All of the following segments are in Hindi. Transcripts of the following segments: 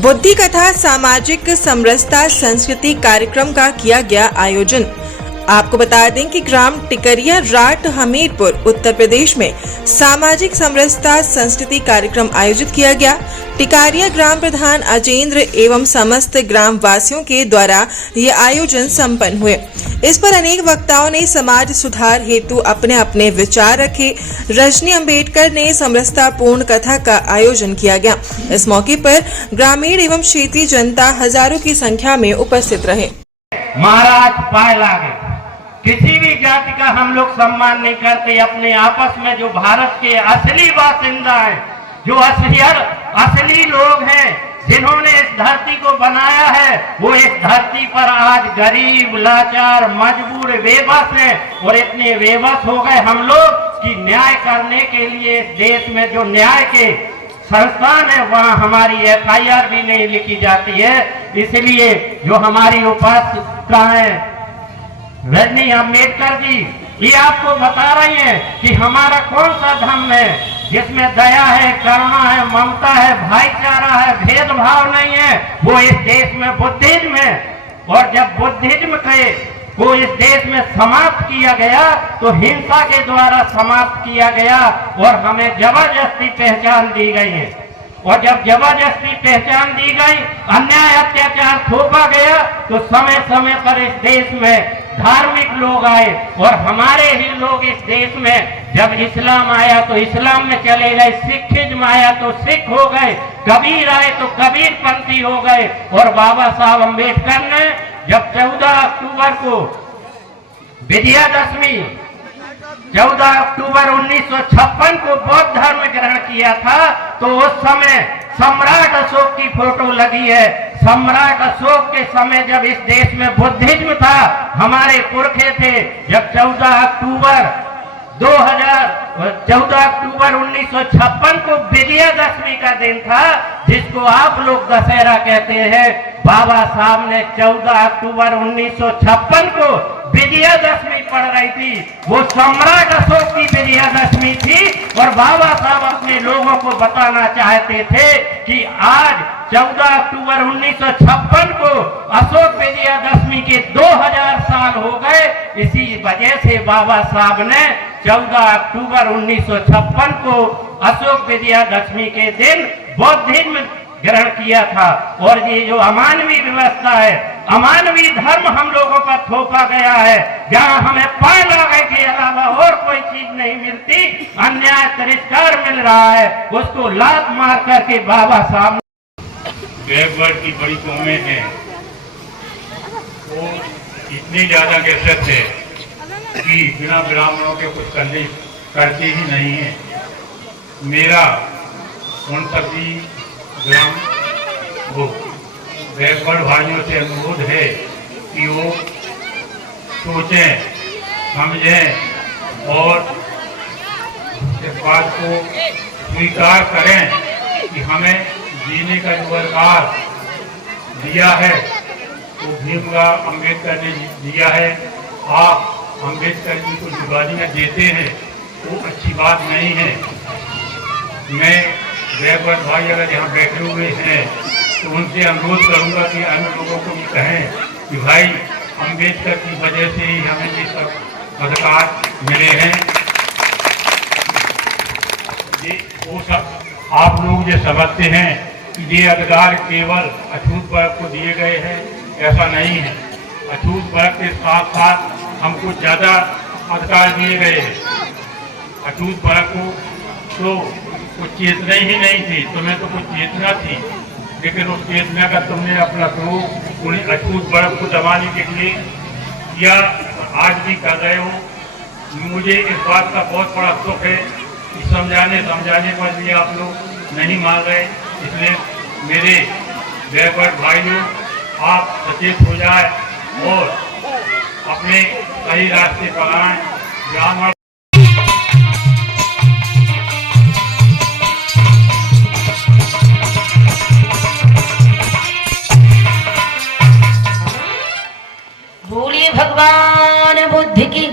बुद्धि कथा सामाजिक समरसता संस्कृति कार्यक्रम का किया गया आयोजन। आपको बता दें कि ग्राम टिकरिया राट हमीरपुर उत्तर प्रदेश में सामाजिक समरसता संस्कृति कार्यक्रम आयोजित किया गया। टिकारिया ग्राम प्रधान अजेंद्र एवं समस्त ग्राम वासियों के द्वारा ये आयोजन संपन्न हुए। इस पर अनेक वक्ताओं ने समाज सुधार हेतु अपने अपने विचार रखे। रजनी अम्बेडकर ने समरसतापूर्ण कथा का आयोजन किया गया। इस मौके पर ग्रामीण एवं क्षेत्रीय जनता हजारों की संख्या में उपस्थित रहे। महाराज पाए लागे, किसी भी जाति का हम लोग सम्मान नहीं करते। अपने आपस में जो भारत के असली बासिंदा हैं, जो असली लोग हैं, जिन्होंने इस धरती को बनाया है, वो इस धरती पर आज गरीब, लाचार, मजबूर, बेबस हैं। और इतने बेबस हो गए हम लोग कि न्याय करने के लिए इस देश में जो न्याय के संस्थान है, वहाँ हमारी FIR भी नहीं लिखी जाती है। इसलिए जो हमारी उपासना है रजनी अम्बेडकर जी, ये आपको बता रही हैं कि हमारा कौन सा धर्म है जिसमें दया है, करुणा है, ममता है, भाईचारा है, भेदभाव नहीं है। वो इस देश में बुद्धिज्म है। और जब बुद्धिज्म को इस देश में समाप्त किया गया तो हिंसा के द्वारा समाप्त किया गया और हमें जबरदस्ती पहचान दी गई है। और जब जबरदस्ती पहचान दी गई, अन्याय अत्याचार थोपा गया, तो समय समय पर इस देश में धार्मिक लोग आए और हमारे ही लोग इस देश में, जब इस्लाम आया तो इस्लाम में चले गए, सिखिज्म आया तो सिख हो गए, कबीर आए तो कबीरपंथी हो गए। और बाबा साहब अम्बेडकर ने जब 14 अक्टूबर को विजयादशमी 14 अक्टूबर 1956 को बौद्ध धर्म ग्रहण किया था, तो उस समय सम्राट अशोक की फोटो लगी है। सम्राट अशोक के समय जब इस देश में बुद्धिज्म था, हमारे पुरखे थे। जब 14 अक्टूबर 1956 को विजयादशमी का दिन था, जिसको आप लोग दशहरा कहते हैं, बाबा साहब ने 14 अक्टूबर 1956 को विजयादशमी पड़ रही थी। वो सम्राट अशोक की विजयादशमी थी। और बाबा साहब अपने लोगों को बताना चाहते थे कि आज 14 अक्टूबर 1956 को अशोक विजयादशमी के 2000 साल हो गए। इसी वजह से बाबा साहब ने 14 अक्टूबर 1956 को अशोक विजयादशमी के दिन बौद्धिज्म ग्रहण किया था। और ये जो अमानवीय व्यवस्था है, अमानवीय धर्म हम लोगों पर थोपा गया है, जहाँ हमें पाए लागे के अलावा और कोई चीज नहीं मिलती, अन्याय तिरस्कार मिल रहा है, उसको लात मार करके बाबा साहब बैकवर्ड की बड़ी कौमें हैं, वो इतनी ज्यादा गहसत है कि बिना ब्राह्मणों के कुछ करते ही नहीं है। मेरा उन सभी ग्राम वो बैकवर्ड भाइयों से अनुरोध है कि वो सोचें, समझें और इस बात को स्वीकार करें कि हमें जीने का जो अधिकार दिया है वो भीमराव अम्बेडकर ने दिया है। आप अम्बेडकर जी को जो गालियाँ देते हैं वो अच्छी बात नहीं है। मैं बैकवर्ड भाई अगर यहाँ बैठे हुए हैं तो उनसे अनुरोध करूँगा कि अन्य लोगों को भी कहें कि भाई अम्बेडकर की वजह से ही हमें ये सब अधिकार मिले हैं। ये वो सब आप लोग ये समझते हैं कि ये अधिकार केवल अछूत वर्ग को दिए गए हैं, ऐसा नहीं है। अछूत वर्ग के साथ साथ हमको ज़्यादा अधिकार दिए गए हैं। अछूत वर्ग को तो कुछ चेतना ही नहीं थी, तुम्हें तो कुछ चेतना थी, लेकिन उस चेतना का तुमने अपना प्रयोग उन्हीं अछूत वर्ग को दबाने के लिए किया, आज भी कर रहे हो। मुझे इस बात का बहुत बड़ा दुख है कि समझाने पर भी आप लोग नहीं मान रहे। इसलिए मेरे बैकवर्ड भाइयों, आप सचेत हो जाए और अपने सही रास्ते पर आए। ब्राह्मण बोलिए भगवान बुद्ध की,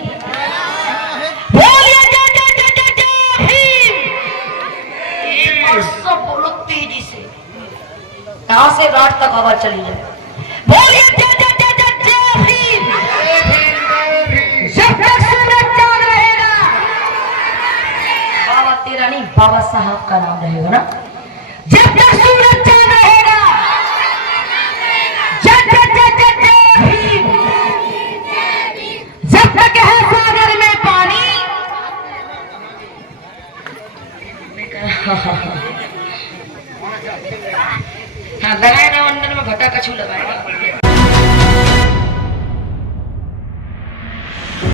बोलिए जय जय जय जय जय हिंद। बोलो तेजी से। यहाँ से रात तक आवाज चली जाए। बोलिए जय जय जय जय जय भीम। जब तक सूरज चांद रहेगा। बाबा तेरा नहीं, बाबा साहब का नाम रहेगा ना। जब तक सूरज चांद रहेगा। जय जय जय जय जय भीम। जब तक है सागर में पानी। हाँ लगाएगा, अंदर में घटा कछू लगाएगा।